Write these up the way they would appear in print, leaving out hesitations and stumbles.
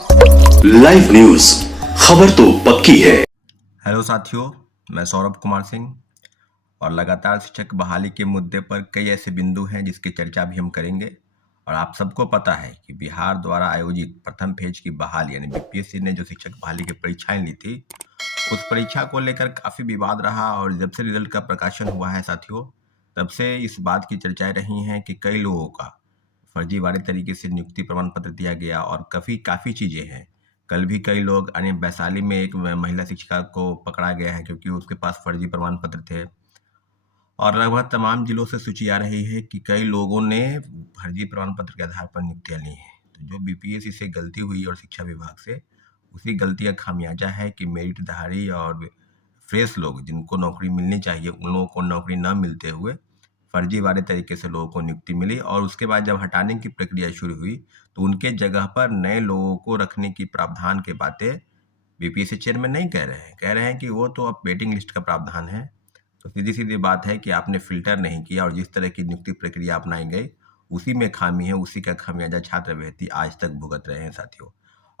Live news, खबर तो पक्की है। हेलो साथियों, मैं सौरभ कुमार सिंह और लगातार शिक्षक बहाली के मुद्दे पर कई ऐसे बिंदु हैं जिसकी चर्चा भी हम करेंगे। और आप सबको पता है कि बिहार द्वारा आयोजित प्रथम फेज की बहाली यानी बीपीएससी ने जो शिक्षक बहाली की परीक्षाएं ली थी, उस परीक्षा को लेकर काफ़ी विवाद रहा। और जब से रिजल्ट का प्रकाशन हुआ है साथियों, तब से इस बात की चर्चाएं रही हैं कि कई लोगों का फर्जीवाड़े तरीके से नियुक्ति प्रमाण पत्र दिया गया और काफ़ी चीज़ें हैं। कल भी कई लोग यानी वैशाली में एक महिला शिक्षिका को पकड़ा गया है क्योंकि उसके पास फर्जी प्रमाण पत्र थे। और लगभग तमाम जिलों से सूची आ रही है कि कई लोगों ने फर्जी प्रमाण पत्र के आधार पर नियुक्तियां ली हैं। तो जो बीपीएससी से गलती हुई और शिक्षा विभाग से, उसी गलती का खामियाजा है कि मेरिटधारी और फ्रेश लोग जिनको नौकरी मिलनी चाहिए, उन लोगों को नौकरी न मिलते हुए फर्जीवाड़े तरीके से लोगों को नियुक्ति मिली। और उसके बाद जब हटाने की प्रक्रिया शुरू हुई, तो उनके जगह पर नए लोगों को रखने की प्रावधान की बातें बीपीएससी चेयरमैन नहीं कह रहे हैं। कह रहे हैं कि वो तो अब वेटिंग लिस्ट का प्रावधान है। तो सीधी-सीधी बात है कि आपने फ़िल्टर नहीं किया और जिस तरह की नियुक्ति प्रक्रिया अपनाई गई, उसी में खामी है, उसी का खामियाजा छात्रवृत्ति आज तक भुगत रहे हैं साथियों।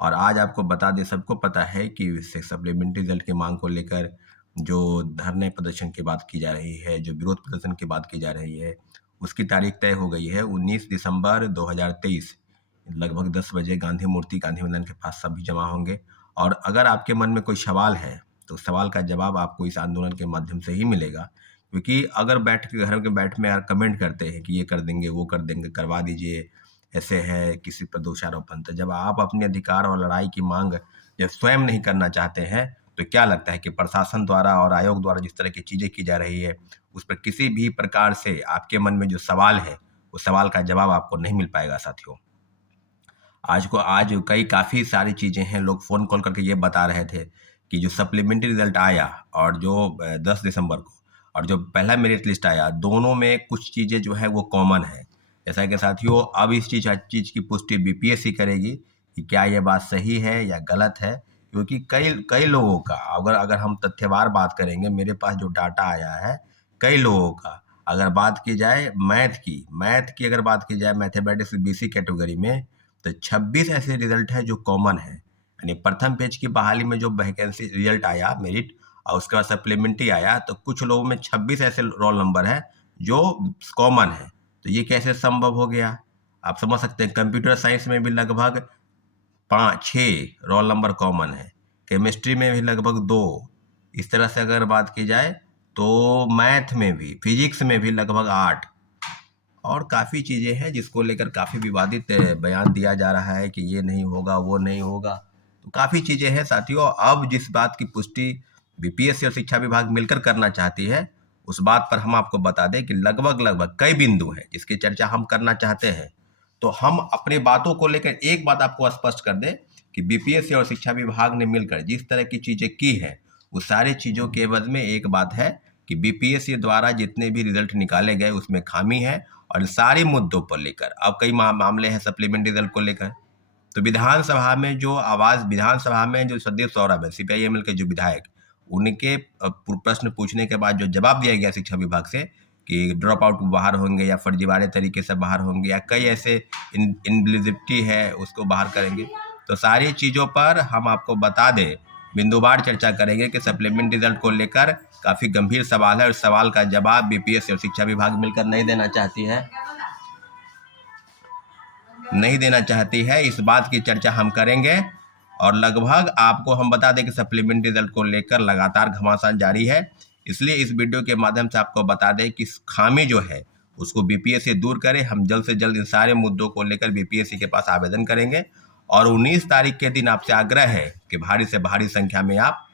और आज आपको बता दें, सबको पता है कि सप्लीमेंट्री रिजल्ट की माँग को लेकर जो धरने प्रदर्शन की बात की जा रही है, जो विरोध प्रदर्शन की बात की जा रही है, उसकी तारीख तय हो गई है 19 दिसंबर 2023। लगभग 10 बजे गांधी मूर्ति, गांधी मैदान के पास सभी जमा होंगे। और अगर आपके मन में कोई सवाल है, तो सवाल का जवाब आपको इस आंदोलन के माध्यम से ही मिलेगा। क्योंकि अगर बैठ के घर के बैठ में यार कमेंट करते हैं कि ये कर देंगे, वो कर देंगे, करवा दीजिए, ऐसे है, किसी पर दोषारोपण, तो जब आप अपने अधिकार और लड़ाई की मांग जब स्वयं नहीं करना चाहते हैं, तो क्या लगता है कि प्रशासन द्वारा और आयोग द्वारा जिस तरह की चीज़ें की जा रही है, उस पर किसी भी प्रकार से आपके मन में जो सवाल है, उस सवाल का जवाब आपको नहीं मिल पाएगा साथियों। आज कई काफ़ी सारी चीज़ें हैं। लोग फ़ोन कॉल करके ये बता रहे थे कि जो सप्लीमेंट्री रिज़ल्ट आया और जो 10 दिसंबर को और जो पहला मेरिट लिस्ट आया, दोनों में कुछ चीज़ें जो है वो कॉमन है। जैसा कि साथियों, अब इस चीज़ की पुष्टि बीपीएससी करेगी कि क्या ये बात सही है या गलत है। क्योंकि कई कई लोगों का, अगर अगर हम तथ्यवार बात करेंगे, मेरे पास जो डाटा आया है, कई लोगों का, अगर बात की जाए मैथ की अगर बात की जाए, मैथमेटिक्स बीसी कैटेगरी में, तो 26 ऐसे रिजल्ट हैं जो कॉमन है। यानी प्रथम पेज की बहाली में जो वैकेंसी रिजल्ट आया मेरिट और उसके बाद सप्लीमेंट्री आया, तो कुछ लोगों में 26 ऐसे रोल नंबर है जो कॉमन है। तो ये कैसे संभव हो गया, आप समझ सकते हैं। कंप्यूटर साइंस में भी लगभग 5-6 रोल नंबर कॉमन है, केमिस्ट्री में भी लगभग 2। इस तरह से अगर बात की जाए तो मैथ में भी, फिजिक्स में भी लगभग 8। और काफ़ी चीज़ें हैं जिसको लेकर काफ़ी विवादित बयान दिया जा रहा है कि ये नहीं होगा, वो नहीं होगा। तो काफ़ी चीज़ें हैं साथियों। अब जिस बात की पुष्टि बीपीएससी और शिक्षा विभाग मिलकर करना चाहती है, उस बात पर हम आपको बता दें कि लगभग कई बिंदु हैं जिसकी चर्चा हम करना चाहते हैं। तो हम अपनी बातों को लेकर एक बात आपको स्पष्ट कर दें कि बीपीएससी और शिक्षा विभाग ने मिलकर जिस तरह की चीज़ें की हैं, वो सारी चीज़ों के एवज में एक बात है कि बीपीएससी द्वारा जितने भी रिजल्ट निकाले गए उसमें खामी है। और सारे मुद्दों पर लेकर अब कई मामले हैं सप्लीमेंट्री रिजल्ट को लेकर। तो विधानसभा में जो सदस्य सौरभ है, सीपीआईएमएल के जो विधायक, उनके प्रश्न पूछने के बाद जो जवाब दिया गया शिक्षा विभाग से कि ड्रॉप आउट बाहर होंगे या फर्जीवाड़े तरीके से बाहर होंगे या कई ऐसे इनएलिजिबिलिटी है उसको बाहर करेंगे। तो सारी चीज़ों पर हम आपको बता दें, बिंदुवार चर्चा करेंगे कि सप्लीमेंट्री रिजल्ट को लेकर काफ़ी गंभीर सवाल है और सवाल का जवाब बीपीएससी और शिक्षा विभाग मिलकर नहीं देना चाहती है। इस बात की चर्चा हम करेंगे। और लगभग आपको हम बता दें कि सप्लीमेंट्री रिजल्ट को लेकर लगातार घमासान जारी है। इसलिए इस वीडियो के माध्यम से आपको बता दें कि खामी जो है उसको बीपीएससी दूर करे। हम जल्द से जल्द इन सारे मुद्दों को लेकर बीपीएससी के पास आवेदन करेंगे। और 19 तारीख के दिन आपसे आग्रह है कि भारी से भारी संख्या में आप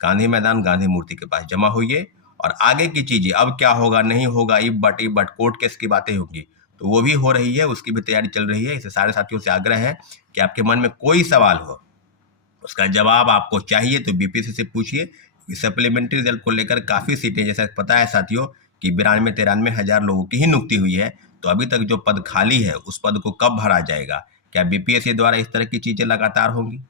गांधी मैदान, गांधी मूर्ति के पास जमा होइए। और आगे की चीज़ें अब क्या होगा नहीं होगा, इफ बट कोर्ट केस की बातें होंगी, तो वो भी हो रही है, उसकी भी तैयारी चल रही है। इससे सारे साथियों से आग्रह है कि आपके मन में कोई सवाल हो, उसका जवाब आपको चाहिए तो बीपीएससी से पूछिए। सप्लीमेंट्री रिजल्ट को लेकर काफ़ी सीटें, जैसा पता है साथियों कि 92-93 हज़ार लोगों की ही नियुक्ति हुई है। तो अभी तक जो पद खाली है उस पद को कब भरा जाएगा? क्या बीपीएससी द्वारा इस तरह की चीज़ें लगातार होंगी?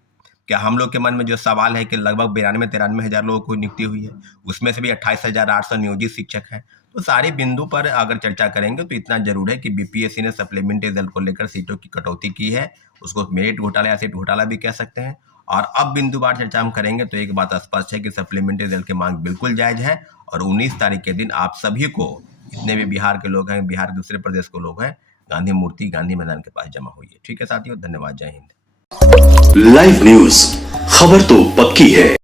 क्या हम लोग के मन में जो सवाल है कि लगभग 92-93 हज़ार लोगों को नियुक्ति हुई है, उसमें से भी 28,800 नियोजित शिक्षक हैं। तो सारे बिंदु पर अगर चर्चा करेंगे तो इतना जरूर है कि बीपीएससी ने सप्लीमेंट्री रिजल्ट को लेकर सीटों की कटौती की है उसको मेरिट घोटाला या सीट घोटाला भी कह सकते हैं। और अब बिंदुवार चर्चा हम करेंगे तो एक बात स्पष्ट है कि सप्लीमेंट्री रिजल्ट की मांग बिल्कुल जायज है और 19 तारीख के दिन आप सभी को, जितने भी बिहार के लोग हैं, बिहार के दूसरे प्रदेश के लोग हैं, गांधी मूर्ति गांधी मैदान के पास जमा हुई है। ठीक है साथियों, धन्यवाद, जय हिंद। लाइव न्यूज, खबर तो पक्की है।